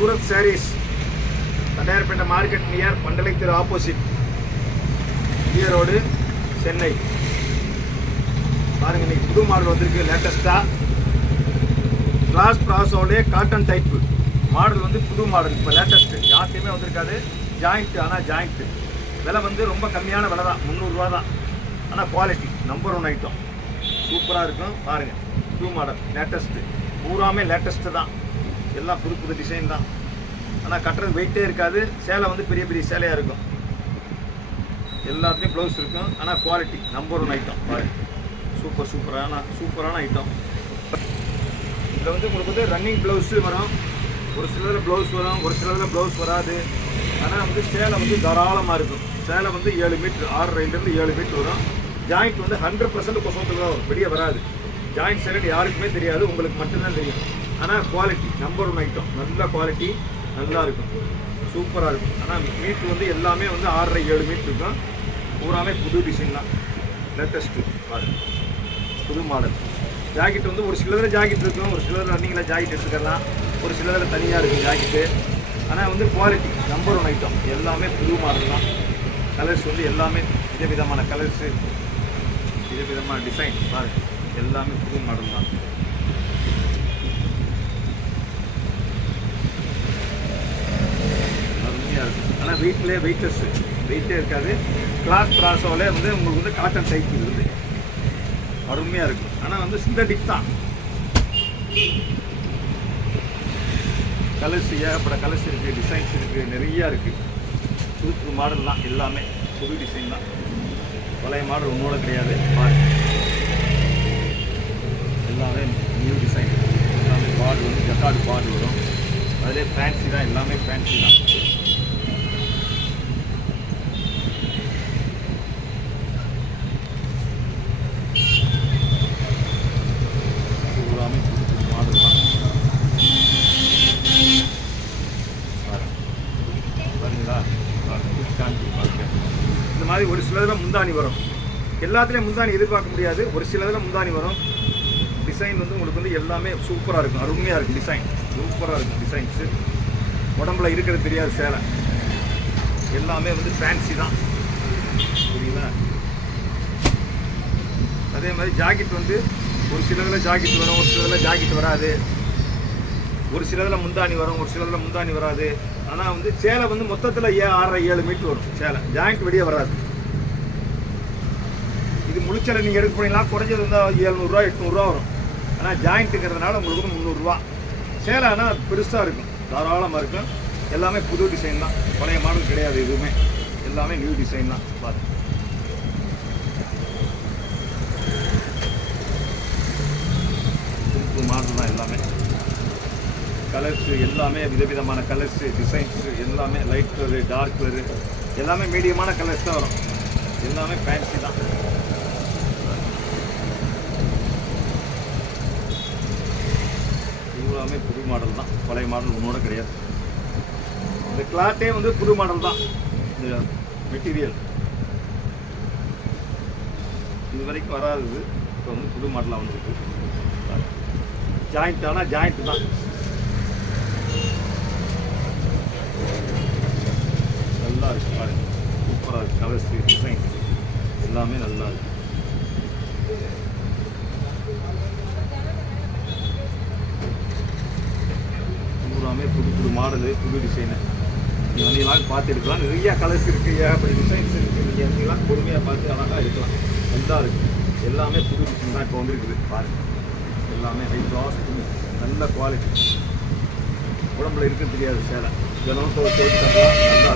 Surat saris, Tondiarpet market near பண்டலை தெரு opposite, Erode, Chennai. பாருங்க, இன்னைக்கு புது மாடல் வந்திருக்கு. லேட்டஸ்ட்டாக கிளாஸ் ப்ராஸோடைய காட்டன் டைப்பு மாடல் வந்து புது மாடல். இப்போ லேட்டஸ்ட்டு யார்ட்டையுமே வந்திருக்காது. ஜாயிண்ட்டு, ஆனால் ஜாயிண்ட்டு விலை வந்து ரொம்ப கம்மியான விலை தான், 300 ரூபா தான். ஆனால் குவாலிட்டி நம்பர் 1 ஐட்டம், சூப்பராக இருக்கும். பாருங்கள், புது மாடல் லேட்டஸ்ட்டு, பூராமே லேட்டஸ்ட்டு தான். எல்லாம் புது புது டிசைன் தான். ஆனால் கட்டுறது வெயிட்டே இருக்காது. சேலை வந்து பெரிய பெரிய சேலையாக இருக்கும். எல்லாத்துலேயும் ப்ளவுஸ் இருக்கும். ஆனால் குவாலிட்டி நம்பர் 1 ஐட்டம். பாருங்கள், சூப்பரான ஐட்டம். இதில் வந்து உங்களுக்கு வந்து ரன்னிங் ப்ளவுஸு வரும். ஒரு சிலதில் ப்ளவுஸ் வரும், ஒரு சிலதில் ப்ளவுஸ் வராது. ஆனால் வந்து சேலை வந்து தாராளமாக இருக்கும். சேலை வந்து 7 மீட்ரு, 6.5 7 மீட்ரு வரும். ஜாயிண்ட் வந்து 100% கொசத்தில் தான் வரும், வெளியே வராது. ஜாயிண்ட் சேலை யாருக்குமே தெரியாது, உங்களுக்கு மட்டும்தான் தெரியும். ஆனால் குவாலிட்டி நம்பர் 1 ஐட்டம். நல்ல குவாலிட்டி, நல்லா இருக்கும், சூப்பராக இருக்கும். ஆனால் மீட்ரு வந்து எல்லாமே வந்து 6.5 7 மீட்ரு இருக்கும். பூராமே புது டிசைன் தான், லேட்டஸ்ட்டு. பாருங்கள், புது மாடல். ஜாக்கெட் வந்து ஒரு சிலதில் ஜாக்கெட் இருக்கும், ஒரு சிலதில் ரன்னிங்கில் ஜாக்கெட் எடுத்துக்கலாம், ஒரு சிலதில் தனியாக இருக்கும் ஜாக்கெட்டு. ஆனால் வந்து குவாலிட்டி நம்பர் 1 ஐட்டம். எல்லாமே புது மாடல் தான். கலர்ஸ் வந்து எல்லாமே விதவிதமான கலர்ஸு, விதவிதமான டிசைன். பாருங்கள், எல்லாமே புது மாடல் தான். அருமையாக இருக்கும். ஆனால் வெயிட்லேயே வெயிட்டே இருக்காது. கிளாத் ப்ராஸோவிலே வந்து உங்களுக்கு வந்து காட்டன் டைப் இருக்குது, அருமையாக இருக்கும். ஆனால் வந்து சிந்தட்டிக் தான். கலர்ஸ் ஏகப்பட்ட கலர்ஸ் இருக்குது, டிசைன்ஸ் இருக்குது, நிறையா இருக்குது. புது புது மாடல் தான், எல்லாமே புது டிசைன் தான். பழைய மாடல் ஒன்றோட கிடையாது. எல்லாமே நியூ டிசைன். எல்லாமே பார்டு வந்து ஜக்கார்டு பார்டு வரும். அதிலே ஃபேன்சி தான், எல்லாமே ஃபேன்சி தான். இந்த மாதிரி ஒரு சிலதில் முந்தானி வரும். எல்லாத்துலேயும் முந்தானி எதிர்பார்க்க முடியாது. ஒரு சிலதில் முந்தானி வரும். டிசைன் வந்து உங்களுக்கு வந்து எல்லாமே சூப்பராக இருக்கும், அருமையாக இருக்கும். டிசைன் சூப்பராக இருக்கும். டிசைன்ஸு உடம்புல இருக்கிறது தெரியாது. சேலை எல்லாமே வந்து ஃபேன்சி தான், புரியுதா? அதே மாதிரி ஜாக்கெட் வந்து ஒரு சிலதில் ஜாக்கெட் வரும், ஒரு சிலதில் ஜாக்கெட் வராது. ஒரு சிலதில் முந்தானி வரும், ஒரு சிலதில் முந்தானி வராது. ஆனால் வந்து சேலை வந்து மொத்தத்தில் 6.5 7 மீட்ரு வரும். சேலை ஜாயிண்ட் வெளியே வராது. இது முழுச்சலை நீங்கள் எடுக்க போனீங்கன்னா குறைஞ்சது இருந்தால் 700 800 வரும். ஆனால் ஜாயிண்ட்டுங்கிறதுனால உங்களுக்கு வந்து 300 ரூபா. சேலை ஆனால் பெருசாக இருக்கும், தாராளமாக இருக்கும். எல்லாமே புது டிசைன் தான், பழைய மாடல் கிடையாது. எதுவுமே எல்லாமே நியூ டிசைன் தான். பாருங்க, புது மாடல் தான். எல்லாமே கலர்ஸு எல்லாமே விதவிதமான கலர்ஸு, டிசைன்ஸு எல்லாமே லைட் கலரு, டார்க் கலரு, எல்லாமே மீடியமான கலர்ஸ் தான் வரும். எல்லாமே ஃபேன்சி தான். எல்லாமே புது மாடல் தான், பழைய மாடல் ஒன்றோட கிடையாது. இந்த கிளாத்தே வந்து புது மாடல் தான். இந்த மெட்டீரியல் இது வரைக்கும் வராது, இப்போ வந்து புது மாடலாக வந்துருக்கு. ஜாயிண்ட் ஆனால் ஜாயிண்ட் தான். நல்லா இருக்குது, பாருங்கள், சூப்பராக இருக்குது. கலர்ஸ், டிசைன் எல்லாமே நல்லா இருக்குது. பூராமே புது புது மாடலு, புது டிசைனு. நீங்கள் வந்தீங்களாம் பார்த்து எடுக்கலாம். நிறையா கலர்ஸ் இருக்குது, ஏகப்பட்ட டிசைன்ஸ் இருக்குது. நீங்கள் வந்தீங்களாம் பொறுமையாக பார்த்து அழகாக எடுக்கலாம். நல்லா இருக்குது. எல்லாமே புது டிசைன் தான் இப்போ வந்துருக்குது. பாருங்கள், எல்லாமே ஹை கிளாஸ், நல்ல குவாலிட்டி. உடம்புல இருக்கிறது தெரியாது. சேலை தினம் துவைச்சு தரலாம். நல்லா